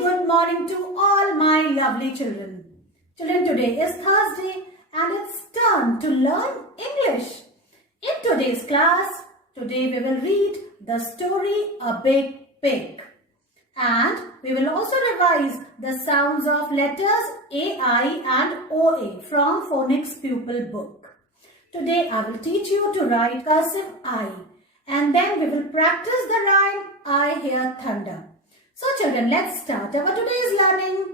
good morning to all my lovely children. Children, today is Thursday and it's time to learn English. In today's class, today we will read the story A Big Pig. And we will also revise the sounds of letters A, I and OA from Phonics Pupil book. Today I will teach you to write cursive I and then we will practice the rhyme I hear thunder. So children, let's start our today's learning.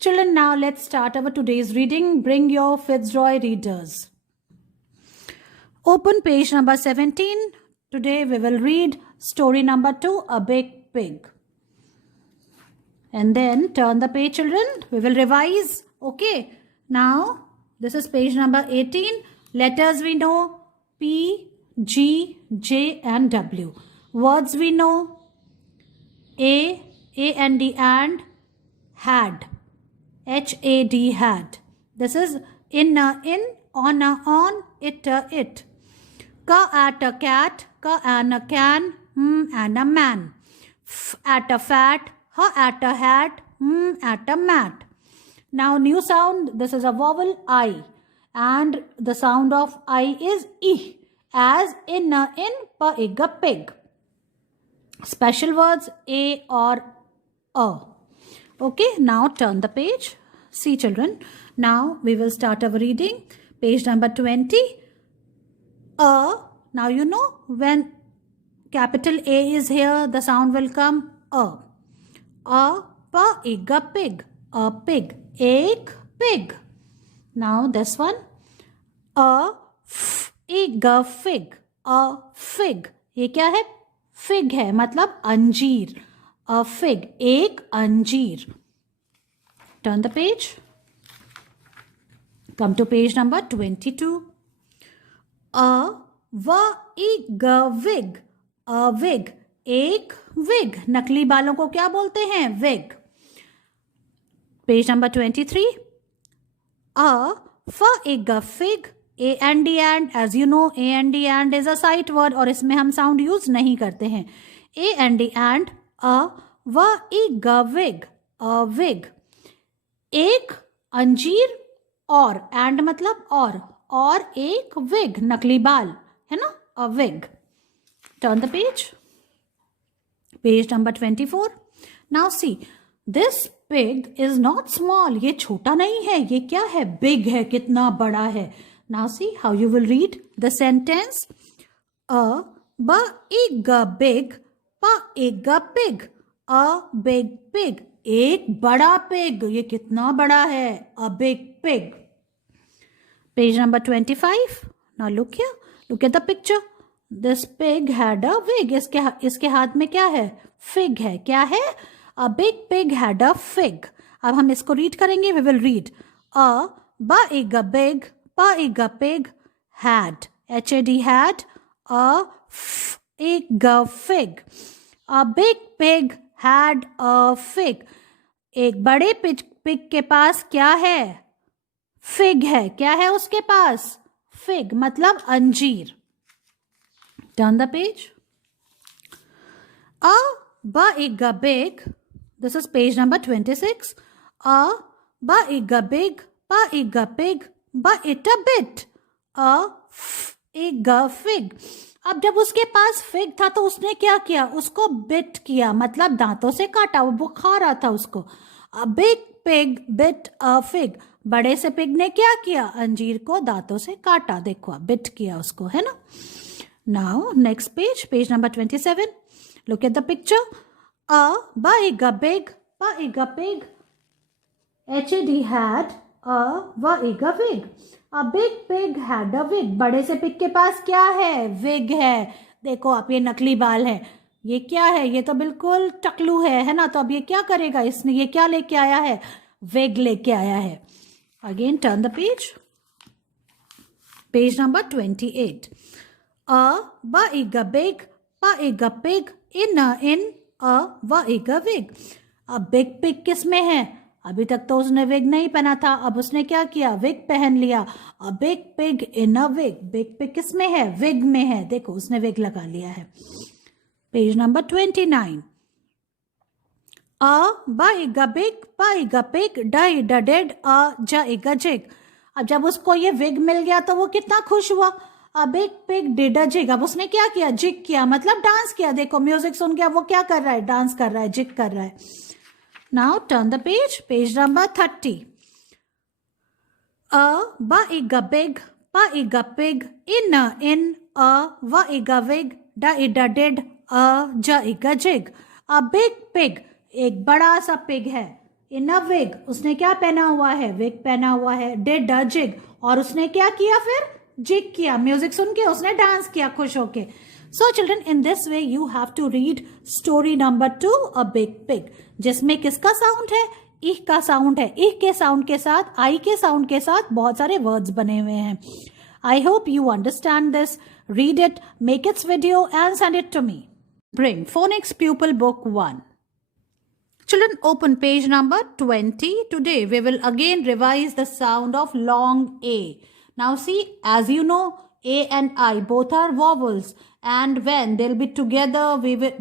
Children, now let's start our today's reading. Bring your Fitzroy readers. Open page number 17. Today we will read story number 2, A Big Pig. And then turn the page, children. We will revise. Okay. Now, this is page number 18. Letters we know. P, G, J and W. Words we know. A and D and had. H-A-D had. This is in, on, it, it. Ka at a cat, ka and a can, and a man. F at a fat, ha at a hat, at a mat. Now new sound, this is a vowel I. And the sound of I is I. As in, pa, egg, a pig. Special words A or A. Okay, now turn the page. See children, now we will start our reading. Page number 20. Now you know when capital A is here, the sound will come A. Pa, egg, a pig. A pig. Egg, pig. Now this one. Egg, a fig. A fig. ये क्या है? Fig है मतलब अंजीर. A fig. एक अंजीर. Turn the page. Come to page number 22. A wig. A wig. एक wig. नकली बालों को क्या बोलते हैं? Wig. Page number 23. A fig. A and D and, as you know, A and D and is a sight word और इसमें हम sound use नहीं करते हैं. A and D and a wig. A wig. एक अंजीर और and मतलब और एक wig नकली बाल है ना, a wig. Turn the page. Page number 24. Now see, this pig is not small. ये छोटा नहीं है, ये क्या है? Big है, कितना बड़ा है. Now see how you will read the sentence. A big pig. A big pig. एक बड़ा pig. ये कितना बड़ा है? A big pig. Page number 25. Now look here. Look at the picture. This pig had a wig. इसके हाथ में क्या है? Fig है. क्या है? A big pig had a fig. अब हम इसको read करेंगे. We will read. A big pig had. H-A-D had. A fig. A big pig had a fig. एक बड़े पिग के पास क्या है? फिग है. क्या है उसके पास? फिग मतलब अंजीर. Turn the page. A big. This is page number 26. A big pig. It a bit. A fig. अब जब उसके पास फिग था तो उसने क्या किया? उसको बिट किया मतलब दांतों से काटा. वो खा रहा था उसको. A big pig bit a fig. बड़े से पिग ने क्या किया? अंजीर को दांतों से काटा. देखो बिट किया उसको, है ना. Now next page number 27. Look at the picture. A big pig. H-A-D had a wig. A big pig had a wig. बड़े से पिग के पास क्या है? Wig है. देखो आप, ये नकली बाल है. ये क्या है? ये तो बिल्कुल टकलू है ना. तो अब ये क्या करेगा? इसने ये क्या लेके आया है? Wig लेके आया है. Again turn the page. Page number 28. A big pig in a wig. अब बिग पिग किस में है? अभी तक तो उसने विग नहीं पहना था. अब उसने क्या किया? विग पहन लिया. A big pig in a wig. Big pig किस में है? विग में है. देखो उसने विग लगा लिया है. Page number 29. ba iga big, ba iga pig, da ida dead, ja iga jig. अब जब उसको ये विग मिल गया तो वो कितना खुश हुआ. A big pig did a jig. अब उसने क्या किया? जिग किया, मतलब डांस किया. देखो म्यूजिक सुन के अब वो क्या कर रहा है? डांस कर रहा है, जिग कर रहा है. Now turn the page, page number 30. A ba iga big, pa iga pig, in a va iga wig, da ida did, a ja iga jig. A big pig, एक बड़ा सा पिग है. इन अ विग, उसने क्या पहना हुआ है? Wig पहना हुआ है. डिड अ जिग, और उसने क्या किया फिर? जिग किया. म्यूजिक सुन के उसने डांस किया खुश होके. So children, in this way you have to read story number 2, a big pig, जिसमें किसका साउंड है? इह का साउंड है. इह के साउंड के साथ, आई के साउंड के साथ बहुत सारे वर्ड्स बने हुए हैं. I hope you understand this. Read it, make its video and send it to me. Bring Phonics Pupil Book 1. Children, open page number 20. Today we will again revise the sound of long A. Now see, as you know, A and I both are vowels, and when they'll be together,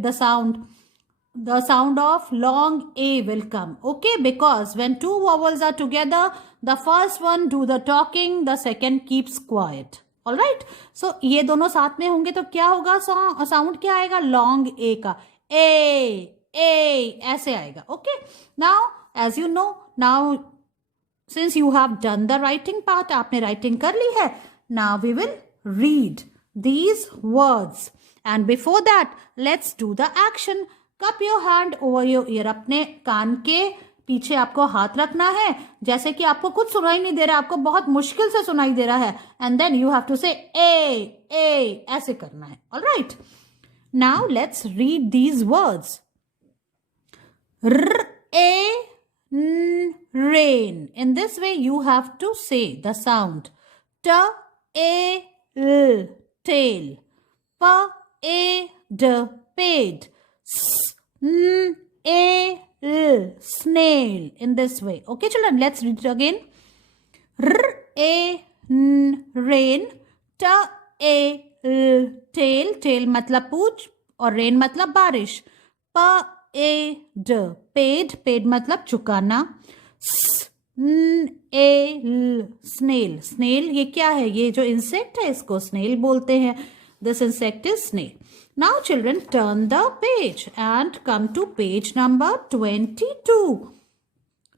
the sound of long A will come. Okay, because when two vowels are together, the first one do the talking, the second keeps quiet. All right. So ये दोनों साथ में होंगे तो क्या होगा? Sound क्या आएगा? लॉन्ग ए का. ए ऐसे आएगा. Okay, now as you know, now since you have done the writing part, आपने राइटिंग कर ली है. Now we will read these words, and before that let's do the action. Cup your hand over your ear. अपने कान के पीछे आपको हाथ रखना है, जैसे कि आपको कुछ सुनाई नहीं दे रहा, आपको बहुत मुश्किल से सुनाई दे रहा है. And then you have to say A, ऐसे करना है. All right, now let's read these words. Rain. In this way you have to say the sound. Tail. Paid. Snail. In this way. Okay children, let's read it again. Rain. Tail. Tail मतलब पूछ और rain मतलब बारिश. Paid मतलब चुकाना. Snail ये क्या है? ये जो इंसेक्ट है इसको snail बोलते हैं. This insect is snail. Now children, turn the page and come to page number 22.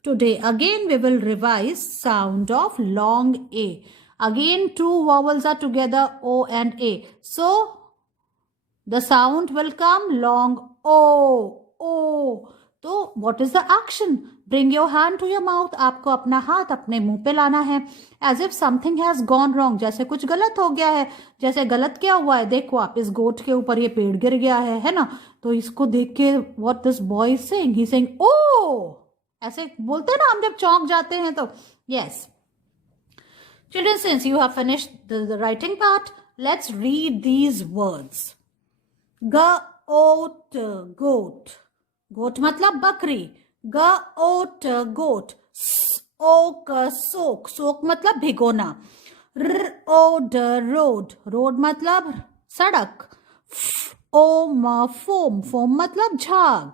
Today again we will revise sound of long A. Again two vowels are together, O and A. So the sound will come long O. तो what is the action? Bring your hand to your mouth. आपको अपना हाथ अपने मुंह पे लाना है. As if something has gone wrong. जैसे कुछ गलत हो गया है. जैसे गलत क्या हुआ है? देखो आप, इस गोट के ऊपर ये पेड़ गिर गया है ना? तो इसको देख के what this boy is saying? He's saying, oh! ऐसे बोलते हैं ना हम जब चौंक जाते हैं तो. Yes. Children, since you have finished the writing part, let's read these words. Goat. गोट मतलब बकरी. गोट. सोक मतलब भिगोना. रोड मतलब सड़क. फोम मतलब झाग.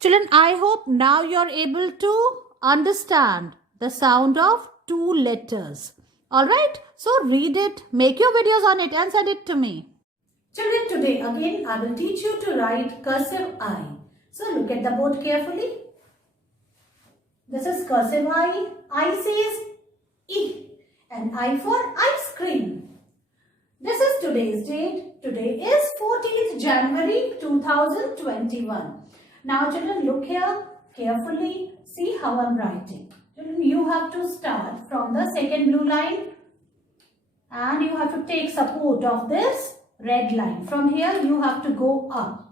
Children, I hope now you're able to understand the sound of two letters. Alright, so read it, make your videos on it and send it to me. Children, today again I will teach you to write cursive I. So look at the board carefully. This is cursive I. I says E and I for ice cream. This is today's date. Today is 14th January 2021. Now children, look here carefully. See how I am writing. Children, you have to start from the second blue line and you have to take support of this red line. From here you have to go up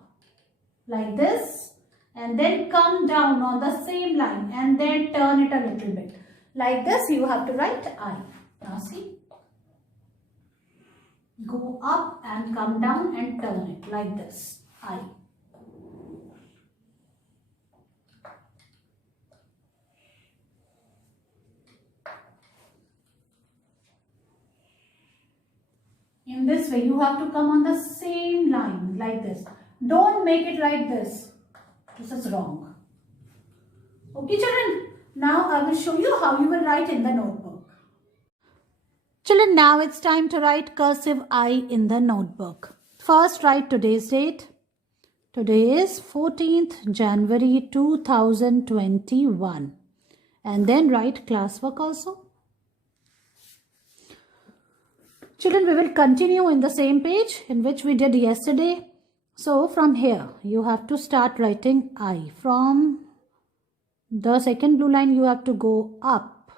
like this and then come down on the same line and then turn it a little bit. Like this you have to write I. Now see. Go up and come down and turn it like this. I. In this way, you have to come on the same line like this. Don't make it like this. This is wrong. Okay, children. Now I will show you how you will write in the notebook. Children, now it's time to write cursive I in the notebook. First, write today's date. Today is 14th January 2021. And then write classwork also. Children, we will continue in the same page in which we did yesterday. So from here, you have to start writing I. From the second blue line, you have to go up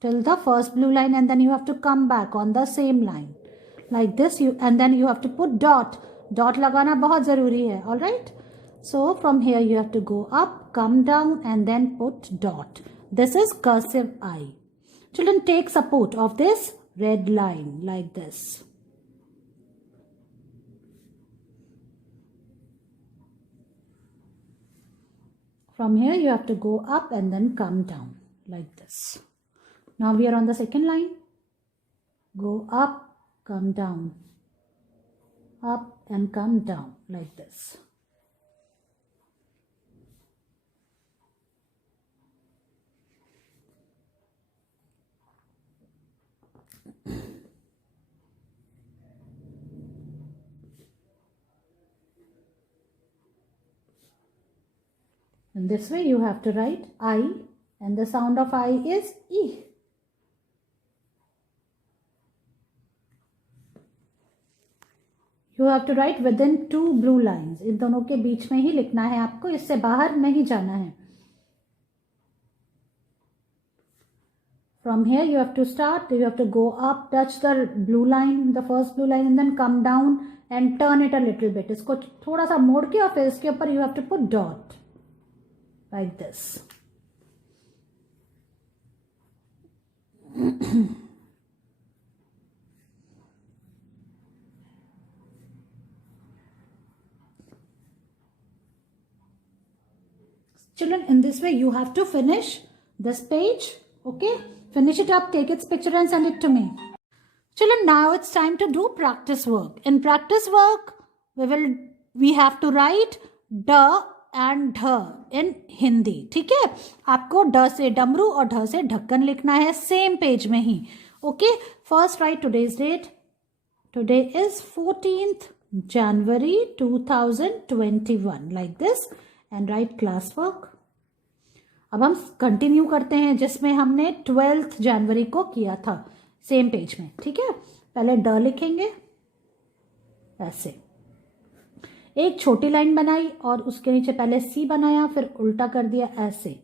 till the first blue line, and then you have to come back on the same line. Like this, and then you have to put dot. Dot लगाना बहुत ज़रूरी है, all right? So from here, you have to go up, come down, and then put dot. This is cursive I. Children, take support of this red line like this. From here, you have to go up and then come down like this. Now we are on the second line. Go up, come down. Up and come down like this. In this way, you have to write I, and the sound of I is E. You have to write within two blue lines. इन दोनों के बीच में ही लिखना है आपको, इससे बाहर नहीं जाना है. From here, you have to start. You have to go up, touch the blue line, the first blue line, and then come down and turn it a little bit. इसको थोड़ा सा मोड़ के और फिर इसके ऊपर you have to put dot. Like this. Children, in this way you have to finish this page. Okay, finish it up, take its picture and send it to me. Children, now it's time to do practice work. In practice work, we have to write da and ढ in Hindi. ठीक है, आपको ड से डमरू और ढ से ढक्कन लिखना है सेम पेज में ही. Okay, first write today's date. Today is 14th January 2021 like this and write class work. अब हम कंटिन्यू करते हैं जिसमें हमने 12th January को किया था सेम पेज में. ठीक है, पहले ड लिखेंगे ऐसे, एक छोटी लाइन बनाई और उसके नीचे पहले सी बनाया, फिर उल्टा कर दिया ऐसे.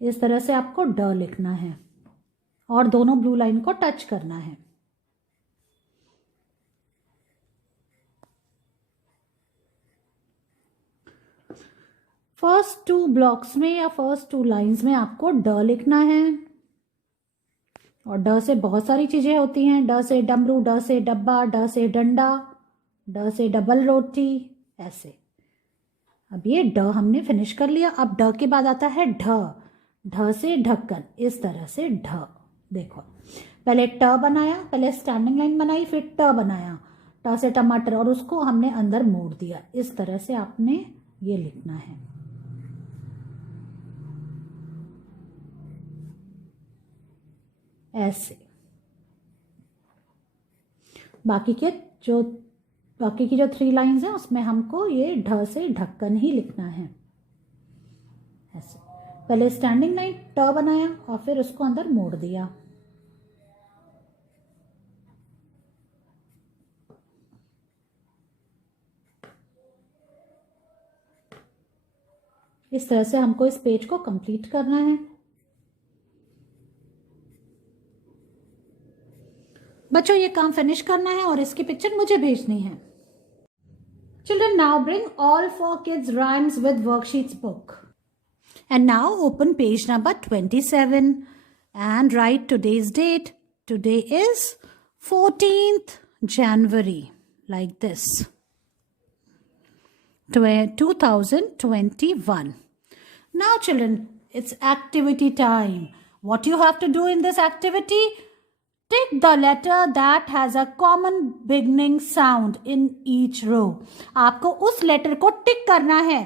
इस तरह से आपको ड लिखना है और दोनों ब्लू लाइन को टच करना है. फर्स्ट टू ब्लॉक्स में या फर्स्ट टू लाइंस में आपको ड लिखना है. और ड से बहुत सारी चीजें होती हैं. ड से डमरू, ड से डब्बा, ड से डंडा, ड से डबल रोटी, ऐसे. अब ये ड हमने फिनिश कर लिया. अब ड के बाद आता है ढ. ढ से ढक्कन, इस तरह से ढ. देखो, पहले ट बनाया, पहले स्टैंडिंग लाइन बनाई, फिर ट बनाया, ट से टमाटर, और उसको हमने अंदर मोड़ दिया. इस तरह से आपने ये लिखना है. ऐसे. बाकी की जो 3 लाइंस हैं उसमें हमको ये ढ से ढक्कन ही लिखना है. ऐसे पहले स्टैंडिंग लाइन ट बनाया और फिर उसको अंदर मोड़ दिया. इस तरह से हमको इस पेज को कंप्लीट करना है. बच्चों, ये काम फिनिश करना है और इसकी पिक्चर मुझे भेजनी है. Children, now bring all 4 kids rhymes with worksheets book. And now open page number 27 and write today's date. Today is 14th January, like this. 2021. Now children, it's activity time. What you have to do in this activity? Tick the letter that has a common beginning sound in each row. आपको उस letter को टिक करना है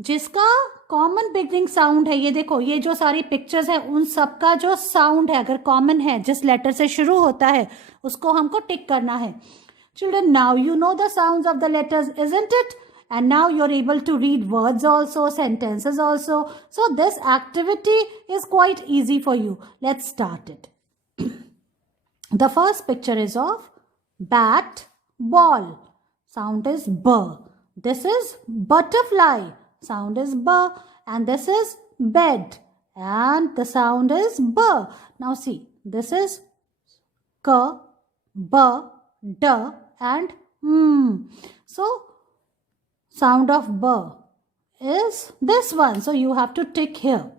जिसका common beginning sound है, ये देखो ये जो सारी पिक्चर्स है उन सबका जो साउंड है अगर कॉमन है, जिस लेटर से शुरू होता है उसको हमको टिक करना है. Children, now you know the sounds of the letters, isn't it? And now you're able to read words also, sentences also. So this activity is quite easy for you. Let's start it. The first picture is of bat, ball. Sound is B. This is butterfly. Sound is B. And this is bed. And the sound is B. Now see, this is K, B, D and So sound of B is this one. So you have to tick here.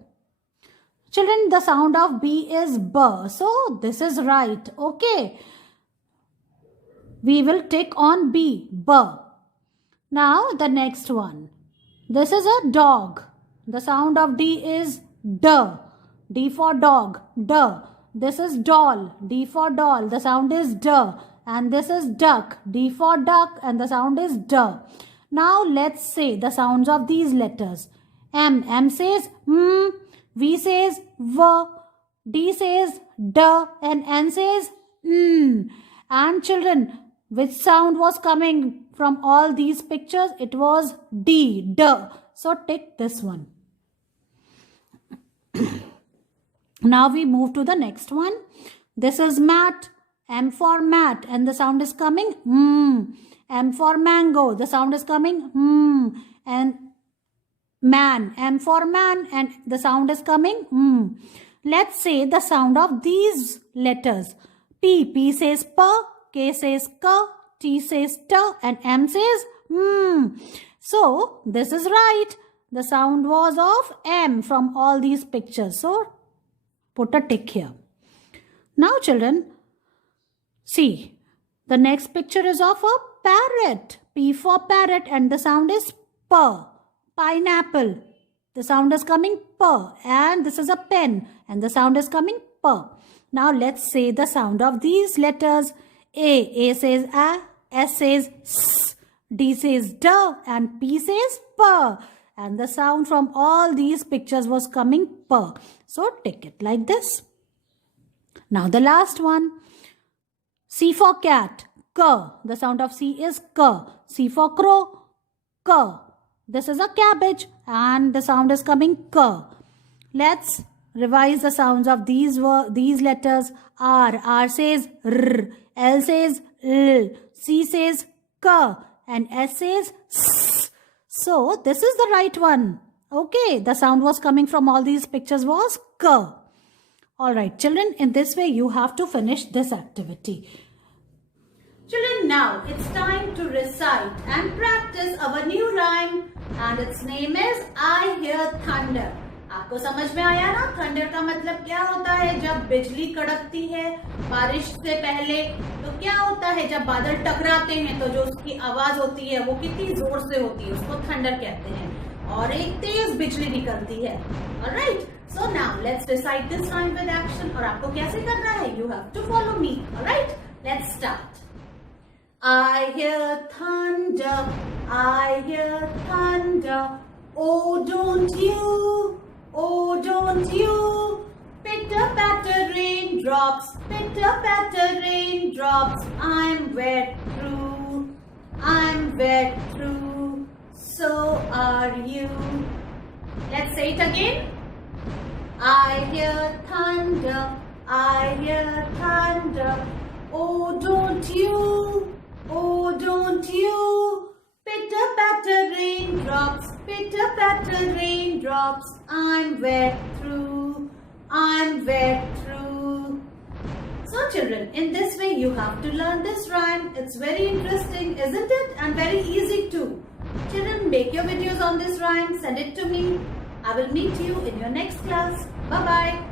Children, the sound of B is B. So this is right. Okay. We will tick on B. B. Now the next one. This is a dog. The sound of D is D. D for dog. D. This is doll. D for doll. The sound is D. And this is duck. D for duck. And the sound is D. Now let's say the sounds of these letters. M. M says V says V. D says D. And N says N. And children, which sound was coming from all these pictures? It was D. D. So take this one. Now we move to the next one. This is mat. M for mat, and the sound is coming M for mango, the sound is coming and man, M for man, and the sound is coming Let's say the sound of these letters. P. P says P, K says K, T says T, and M says So this is right. The sound was of M from all these pictures. So put a tick here. Now children, see, the next picture is of a parrot. P for parrot, and the sound is P. Pineapple. The sound is coming P. And this is a pen, and the sound is coming P. Now let's say the sound of these letters. A. A says A. S says S. D says D. And P says P. And the sound from all these pictures was coming P. So take it like this. Now the last one. C for cat, K. The sound of C is K. C for crow, K. This is a cabbage, and the sound is coming K. Let's revise the sounds of these letters. R. R says R. L says L. C says K. And S says S. So this is the right one. Okay, the sound was coming from all these pictures was K. Alright, children, in this way you have to finish this activity. Children, now it's time to recite and practice our new rhyme, and its name is I Hear Thunder. आपको समझ में आया ना? Thunder का मतलब क्या होता है? जब बिजली कड़कती है बारिश से पहले, तो क्या होता है? जब बादल टकराते हैं तो जो उसकी आवाज होती है वो कितनी जोर से होती है, उसको थंडर कहते हैं, और एक तेज बिजली निकलती है. Alright, so now let's recite this rhyme with action. और आपको कैसे करना है? You have to follow me. Alright, let's start. I hear thunder, I hear thunder. Oh, don't you? Oh, don't you? Pitter-patter raindrops, pitter-patter raindrops. I'm wet through, I'm wet through. So are you. Let's say it again. I hear thunder, I hear thunder. Oh, don't you? Oh, don't you? Pitter-patter raindrops, pitter-patter raindrops. I'm wet through, I'm wet through. So children, in this way you have to learn this rhyme. It's very interesting, isn't it? And very easy too. Children, make your videos on this rhyme, send it to me. I will meet you in your next class. Bye-bye.